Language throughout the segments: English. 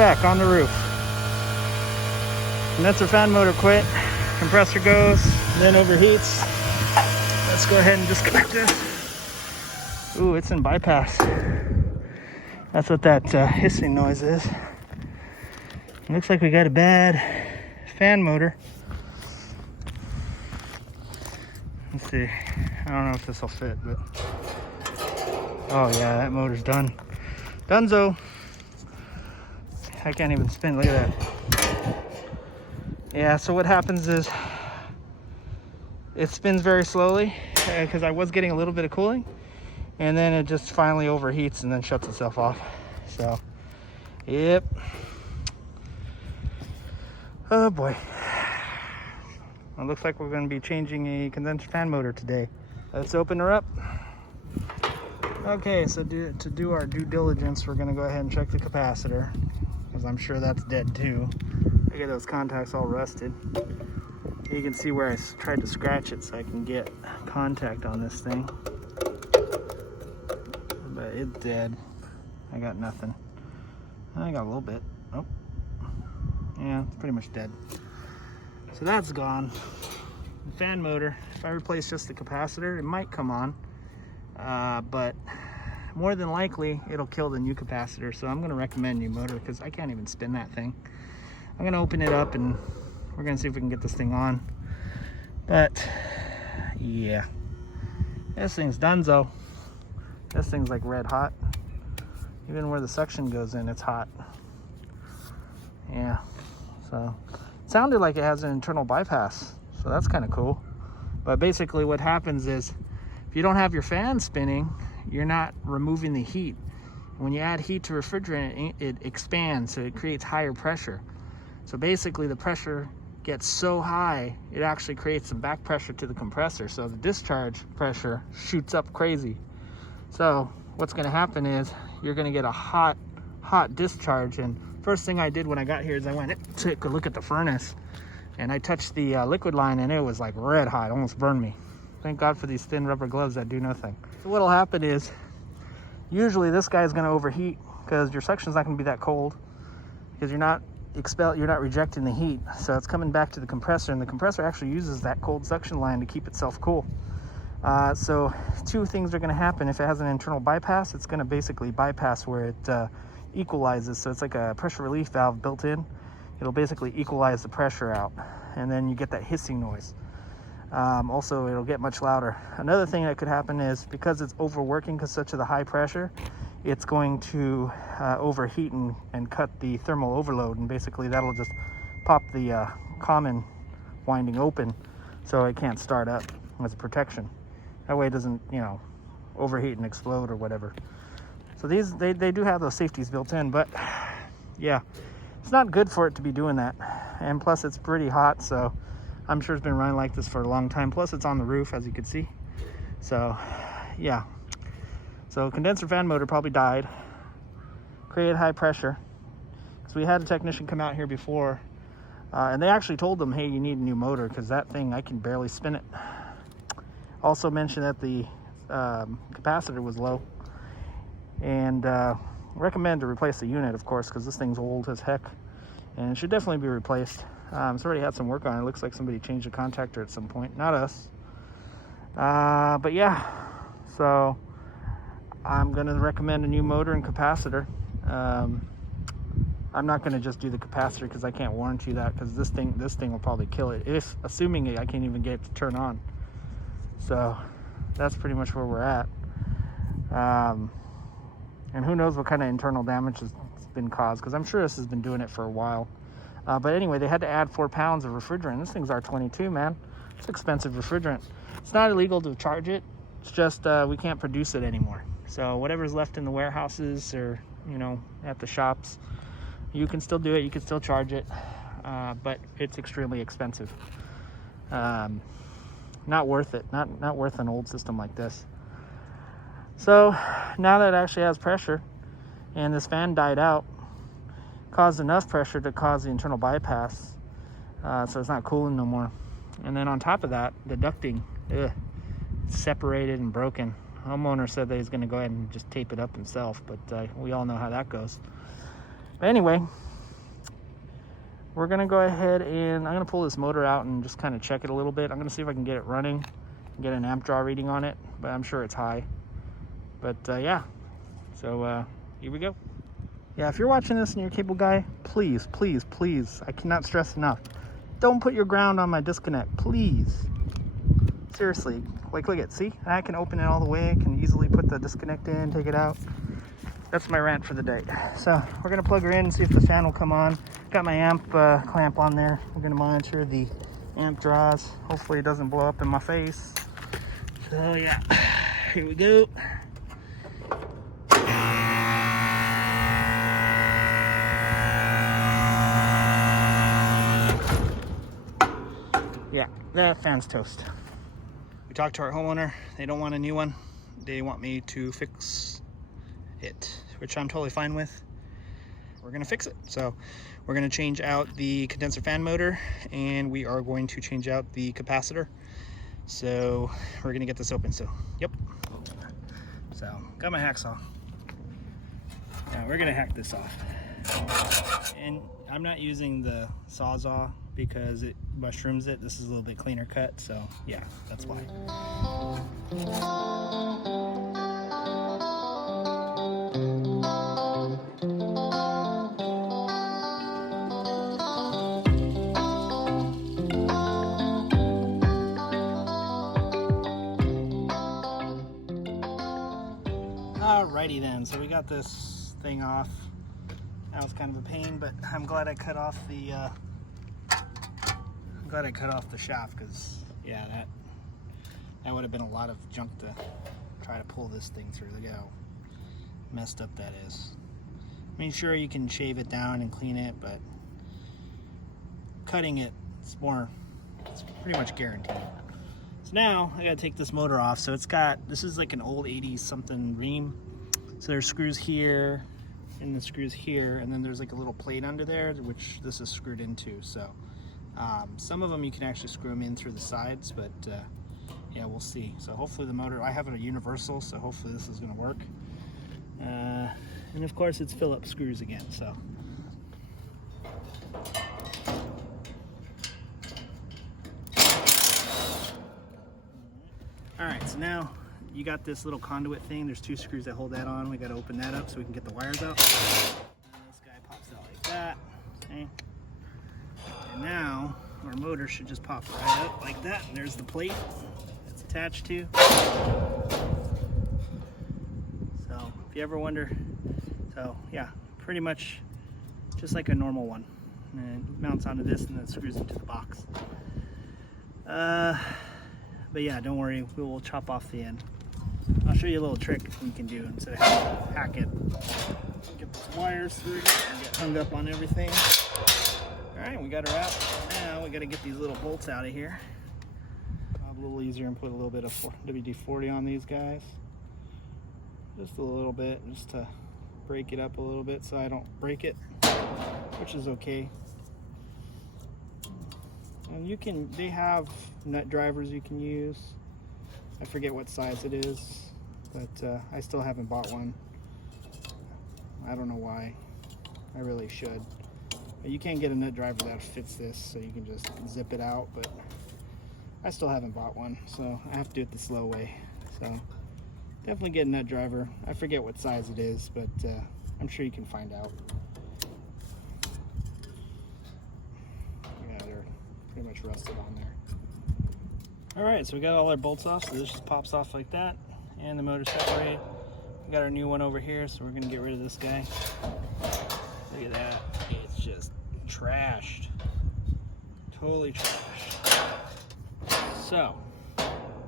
back on the roof. Condenser fan motor quit. Compressor goes, then overheats. Let's go ahead and disconnect this. Ooh, it's in bypass. That's what that hissing noise is. It looks like we got a bad fan motor. Let's see. I don't know if this will fit, but oh yeah, that motor's done. Dunzo. I can't even spin. Look at that. Yeah, so what happens is it spins very slowly because I was getting a little bit of cooling, and then it just finally overheats and then shuts itself off. So, yep. Oh boy. It looks like we're going to be changing a condenser fan motor today. Let's open her up. Okay, so to do our due diligence, we're going to go ahead and check the capacitor, because I'm sure that's dead too. Look at those contacts all rusted. You can see where I tried to scratch it so I can get contact on this thing. But it's dead. I got nothing. I got a little bit. Oh. Yeah, it's pretty much dead. So that's gone. The fan motor, if I replace just the capacitor, it might come on. But more than likely, it'll kill the new capacitor. So I'm going to recommend new motor because I can't even spin that thing. I'm going to open it up and we're going to see if we can get this thing on. But yeah, this thing's donezo. This thing's like red hot. Even where the suction goes in, it's hot. Yeah, so it sounded like it has an internal bypass, so that's kind of cool. But basically what happens is if you don't have your fan spinning, you're not removing the heat. When you add heat to refrigerant, it expands, so it creates higher pressure. So basically the pressure gets so high, it actually creates some back pressure to the compressor. So the discharge pressure shoots up crazy. So what's gonna happen is you're gonna get a hot discharge. And first thing I did when I got here is I went and took a look at the furnace, and I touched the liquid line, and it was like red hot, almost burned me. Thank God for these thin rubber gloves that do nothing. So what'll happen is usually this guy's gonna overheat because your suction's not gonna be that cold because you're not rejecting the heat. So it's coming back to the compressor, and the compressor actually uses that cold suction line to keep itself cool. So two things are gonna happen. If it has an internal bypass, it's gonna basically bypass where it equalizes. So it's like a pressure relief valve built in. It'll basically equalize the pressure out, and then you get that hissing noise. Also, it'll get much louder. Another thing that could happen is because it's overworking because such a high pressure, it's going to overheat and cut the thermal overload, and basically that'll just pop the common winding open so it can't start up as a protection. That way it doesn't, overheat and explode or whatever. So these, they do have those safeties built in, but yeah, it's not good for it to be doing that. And plus it's pretty hot, so I'm sure it's been running like this for a long time. Plus it's on the roof, as you can see. So yeah, so condenser fan motor probably died, created high pressure. Because we had a technician come out here before, and they actually told them, hey, you need a new motor because that thing, I can barely spin it. Also mentioned that the capacitor was low, and recommend to replace the unit, of course, because this thing's old as heck and it should definitely be replaced. It's already had some work on it. It looks like somebody changed the contactor at some point, not us. But yeah, so I'm gonna recommend a new motor and capacitor. I'm not gonna just do the capacitor because I can't warranty that, because this thing will probably kill it, if assuming I can't even get it to turn on. So that's pretty much where we're at. And who knows what kind of internal damage has been caused, because I'm sure this has been doing it for a while. But anyway, they had to add 4 pounds of refrigerant. This thing's R22, man. It's expensive refrigerant. It's not illegal to charge it. It's just we can't produce it anymore. So whatever's left in the warehouses or, at the shops, you can still do it. You can still charge it, but it's extremely expensive. Not worth it. Not worth an old system like this. So now that it actually has pressure, and this fan died out, caused enough pressure to cause the internal bypass, so it's not cooling no more. And then on top of that, the ducting, separated and broken. Homeowner said that he's going to go ahead and just tape it up himself, but we all know how that goes. But anyway, we're gonna go ahead and I'm gonna pull this motor out and just kind of check it a little bit. I'm gonna see if I can get it running, get an amp draw reading on it, but I'm sure it's high. But yeah, so here we go. Yeah, if you're watching this and you're a cable guy, please, please, please, I cannot stress enough, don't put your ground on my disconnect, please. Seriously, like look at, see, I can open it all the way, I can easily put the disconnect in, take it out. That's my rant for the day. So we're gonna plug her in and see if the fan will come on. Got my amp clamp on there. We're gonna monitor the amp draws. Hopefully it doesn't blow up in my face. So yeah, here we go. Yeah, that fan's toast. We talked to our homeowner. They don't want a new one. They want me to fix it, which I'm totally fine with. We're gonna fix it. So we're gonna change out the condenser fan motor, and we are going to change out the capacitor. So we're gonna get this open. So yep. So got my hacksaw. Now we're gonna hack this off. And I'm not using the Sawzall because it mushrooms it. This is a little bit cleaner cut, so yeah, that's why. Alrighty then, so we got this thing off. That was kind of a pain, but I'm glad I cut off the shaft, because yeah, that would have been a lot of junk to try to pull this thing through. Look how messed up that is. I mean, sure, you can shave it down and clean it, but cutting it, it's pretty much guaranteed. So now I gotta take this motor off. So this is like an old 80s something Rheem. So there's screws here and the screws here, and then there's like a little plate under there, which this is screwed into. So some of them you can actually screw them in through the sides, but yeah, we'll see. So hopefully the motor, I have it a universal, so hopefully this is gonna work. And of course it's Phillips screws again, so. All right, so now you got this little conduit thing. There's 2 screws that hold that on. We got to open that up so we can get the wires out. And this guy pops out like that. Okay. And now our motor should just pop right up like that. And there's the plate it's attached to. So if you ever wonder, so yeah, pretty much just like a normal one. And it mounts onto this and then screws into the box. But yeah, don't worry, we will chop off the end. I'll show you a little trick you can do instead of having to hack it. Get those wires through here and get hung up on everything. All right, we got her out. Now we got to get these little bolts out of here. A little easier and put a little bit of WD-40 on these guys. Just a little bit, just to break it up a little bit so I don't break it, which is okay. And they have nut drivers you can use. I forget what size it is, but I still haven't bought one. I don't know why. I really should. But you can't get a nut driver that fits this, so you can just zip it out, but I still haven't bought one, so I have to do it the slow way. So definitely get a nut driver. I forget what size it is, but I'm sure you can find out. Pretty much rusted on there. All right, so we got all our bolts off, so this just pops off like that, and the motor separated. We got our new one over here, so we're gonna get rid of this guy. Look at that, it's just trashed, totally trashed. So,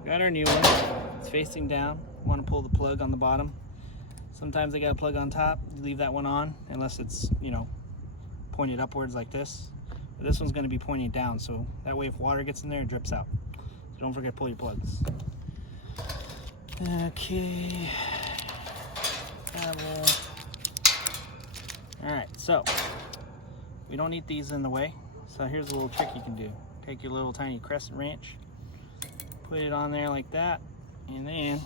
got our new one. It's facing down. Want to pull the plug on the bottom. Sometimes I got a plug on top. Leave that one on, unless it's pointed upwards like this. This one's going to be pointing down, so that way if water gets in there, it drips out. So don't forget to pull your plugs. Okay. Alright, so we don't need these in the way. So here's a little trick you can do. Take your little tiny crescent wrench, put it on there like that, and then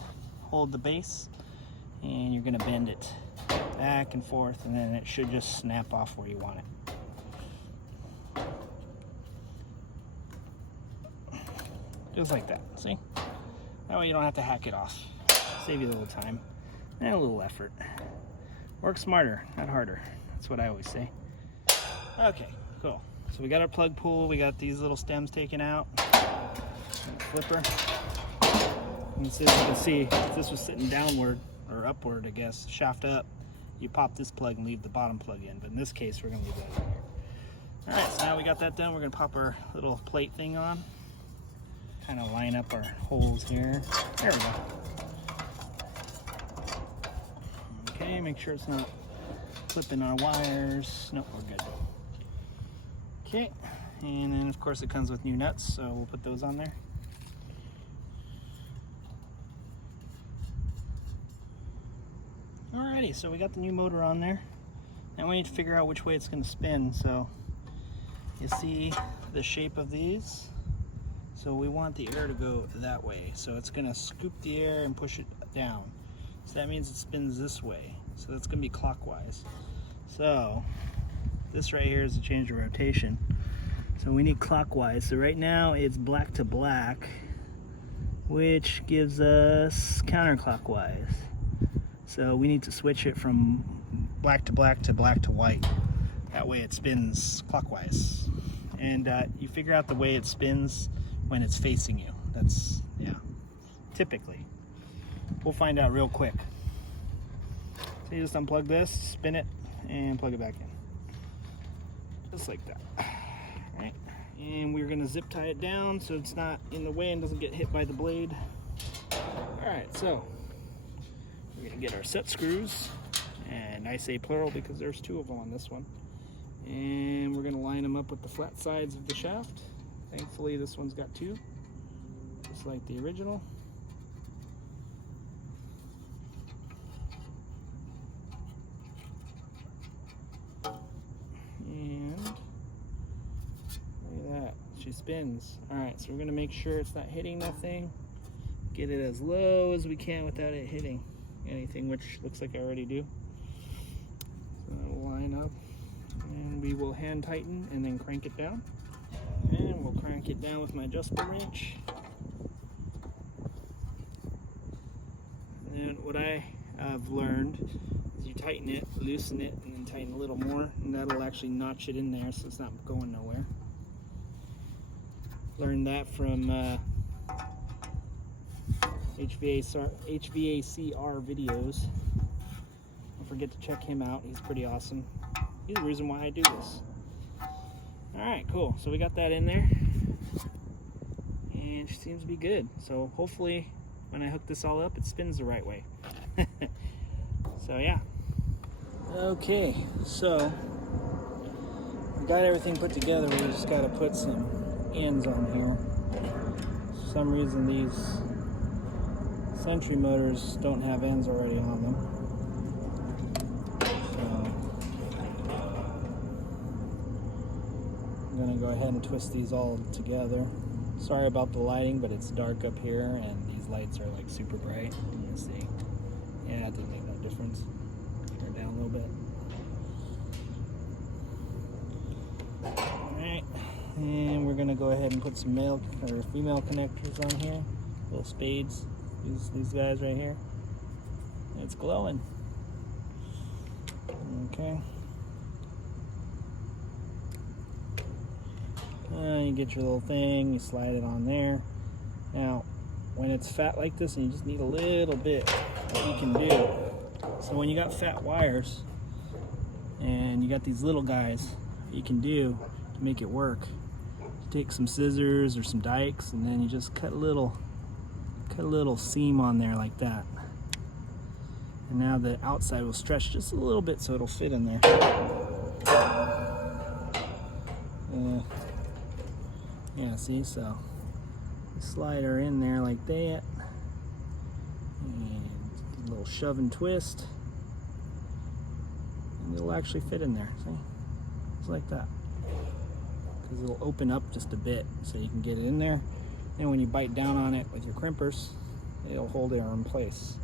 hold the base, and you're going to bend it back and forth, and then it should just snap off where you want it. Just like that, see? That way you don't have to hack it off. Save you a little time and a little effort. Work smarter, not harder. That's what I always say. Okay, cool. So we got our plug pull, we got these little stems taken out. Flipper. And so as you can see, if this was sitting downward, or upward I guess, shaft up, you pop this plug and leave the bottom plug in. But in this case, we're gonna leave that in here. All right, so now we got that done, we're gonna pop our little plate thing on. Kind of line up our holes here. There we go. Okay, make sure it's not clipping our wires. Nope, we're good. Okay, and then of course it comes with new nuts, so we'll put those on there. Alrighty, so we got the new motor on there. Now we need to figure out which way it's going to spin. So you see the shape of these. So we want the air to go that way. So it's going to scoop the air and push it down. So that means it spins this way. So that's going to be clockwise. So this right here is a change of rotation. So we need clockwise. So right now it's black to black, which gives us counterclockwise. So we need to switch it from black to black to black to white. That way it spins clockwise. And you figure out the way it spins when it's facing you. That's, yeah, typically. We'll find out real quick. So you just unplug this, spin it, and plug it back in. Just like that. All right. And we're gonna zip tie it down so it's not in the way and doesn't get hit by the blade. All right, so we're gonna get our set screws, and I say plural because there's 2 of them on this one. And we're gonna line them up with the flat sides of the shaft. Thankfully this one's got 2, just like the original. And look at that, she spins. All right, so we're gonna make sure it's not hitting nothing. Get it as low as we can without it hitting anything, which looks like I already do. So we'll line up, and we will hand tighten and then crank it down. And we'll crank it down with my adjustable wrench. And what I have learned is you tighten it, loosen it, and then tighten a little more, and that'll actually notch it in there so it's not going nowhere. Learned that from HVACR videos. Don't forget to check him out, he's pretty awesome. He's the reason why I do this. Alright, cool. So we got that in there. And she seems to be good. So hopefully when I hook this all up, it spins the right way. So yeah. Okay, so we got everything put together. We just got to put some ends on here. For some reason these Sentry motors don't have ends already on them. I'm going to go ahead and twist these all together. Sorry about the lighting, but it's dark up here and these lights are like super bright. You can see. Yeah, it didn't make no difference. Turn it down a little bit. Alright, and we're going to go ahead and put some male or female connectors on here. Little spades. These guys right here. It's glowing. Okay. You get your little thing, you slide it on there. Now, when it's fat like this and you just need a little bit, what you can do. So when you got fat wires and you got these little guys, what you can do to make it work, you take some scissors or some dikes and then you just cut a little seam on there like that. And now the outside will stretch just a little bit so it'll fit in there. Yeah, see, so you slide her in there like that, and a little shove and twist, and it'll actually fit in there, see? Just like that. Because it'll open up just a bit so you can get it in there, and when you bite down on it with your crimpers, it'll hold it in place.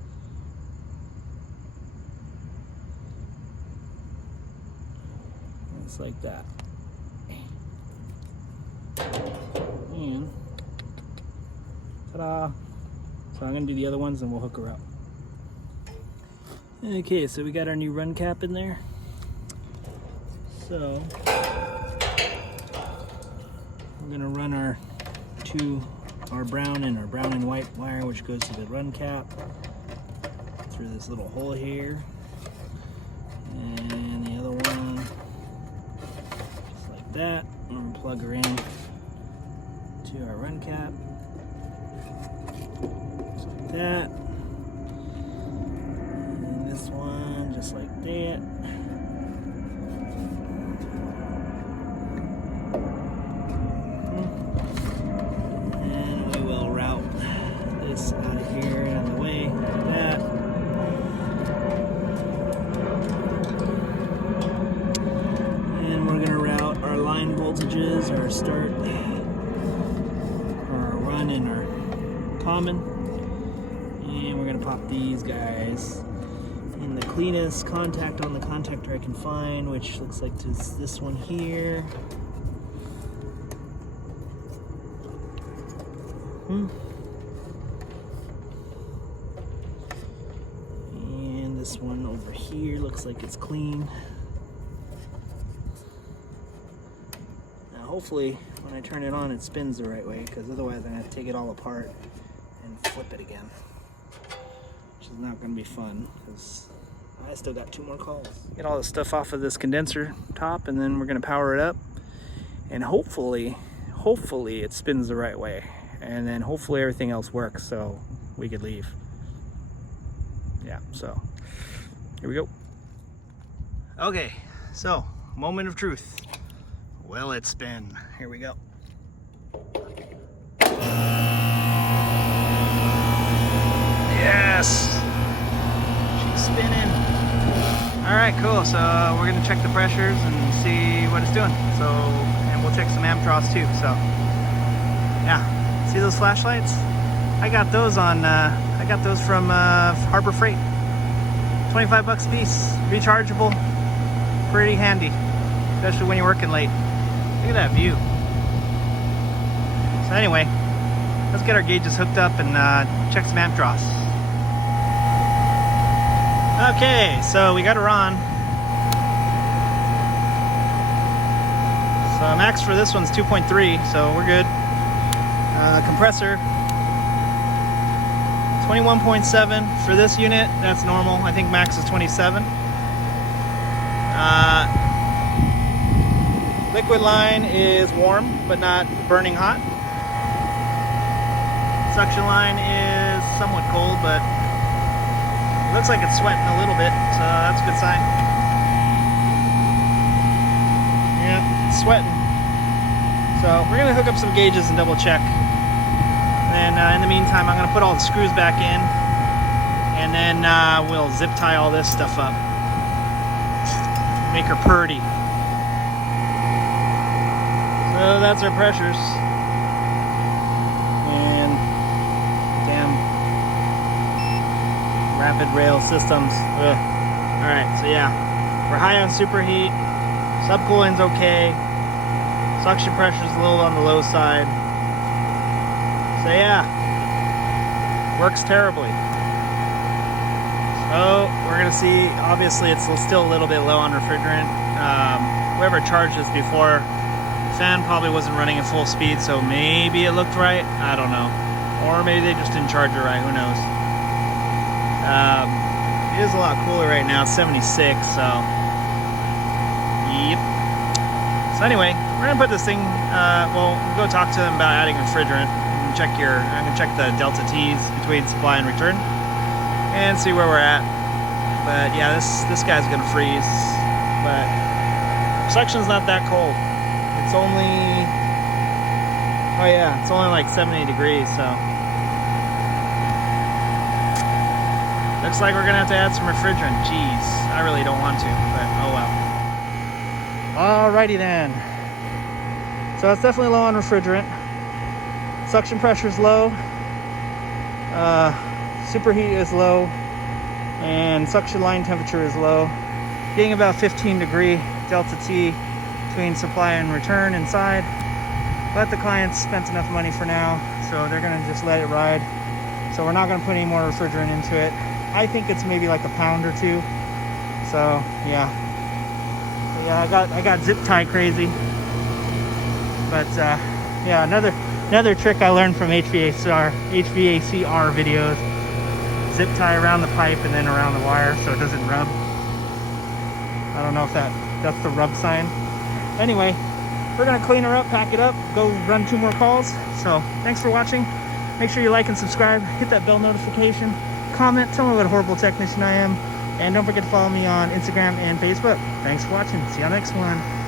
It's like that. And Ta-da! So I'm gonna do the other ones and we'll hook her up. Okay, so we got our new run cap in there. So we're gonna run our brown and white wire, which goes to the run cap through this little hole here, and the other one just like that. I'm gonna plug her in to our run cap, just like that, and this one just like that. Out of here and out of the way, like that. And we're going to route our line voltages, our start, our run, and our common. And we're going to pop these guys in the cleanest contact on the contactor I can find, which looks like this one here. This one over here looks like it's clean. Now hopefully when I turn it on it spins the right way, because otherwise I'm going to have to take it all apart and flip it again, which is not going to be fun because I still got 2 more calls. Get all the stuff off of this condenser top, and then we're going to power it up, and hopefully it spins the right way, and then hopefully everything else works so we could leave. Yeah, so here we go. Okay, so moment of truth. Will it spin? Here we go. Yes! She's spinning. Alright, cool. So we're gonna check the pressures and see what it's doing. So, and we'll check some amp draws too. So, yeah. See those flashlights? I got those on, I got those from Harbor Freight. 25 bucks a piece, rechargeable, pretty handy, especially when you're working late. Look at that view. So anyway, let's get our gauges hooked up and check some amp draws. Okay, so we got her on. So max for this one's 2.3, so we're good. Compressor 21.7 for this unit. That's normal. I think max is 27. Liquid line is warm but not burning hot. Suction line is somewhat cold, but it looks like it's sweating a little bit, so that's a good sign. Yeah, it's sweating. So we're gonna hook up some gauges and double check. And in the meantime, I'm going to put all the screws back in, and then we'll zip tie all this stuff up. Make her purty. So that's our pressures. And damn rapid rail systems. Ugh. Alright, so yeah, we're high on superheat. Subcooling's okay. Suction pressure's a little on the low side. So yeah, works terribly. So we're gonna see, obviously it's still a little bit low on refrigerant. Whoever charged this before, the fan probably wasn't running at full speed, so maybe it looked right, I don't know. Or maybe they just didn't charge it right, who knows. It is a lot cooler right now, 76, so yep. So anyway, we're gonna put this thing, we'll go talk to them about adding refrigerant. I'm gonna check the delta T's between supply and return and see where we're at. But yeah, this guy's gonna freeze. But suction's not that cold. It's only, oh yeah, it's only like 70 degrees, so looks like we're gonna have to add some refrigerant. Jeez, I really don't want to, but oh well. Alrighty then. So it's definitely low on refrigerant. Suction pressure is low, superheat is low, and suction line temperature is low. Getting about 15 degree delta T between supply and return inside. But the clients spent enough money for now, so they're gonna just let it ride. So we're not gonna put any more refrigerant into it. I think it's maybe like a pound or two. So yeah. But yeah, I got zip tie crazy. But yeah, another trick I learned from HVACR videos. Zip tie around the pipe and then around the wire so it doesn't rub. I don't know if that's the rub sign. Anyway, we're gonna clean her up, pack it up, go run 2 more calls. So thanks for watching. Make sure you like and subscribe, hit that bell notification, comment, tell me what a horrible technician I am, and don't forget to follow me on Instagram and Facebook. Thanks for watching. See you on the next one.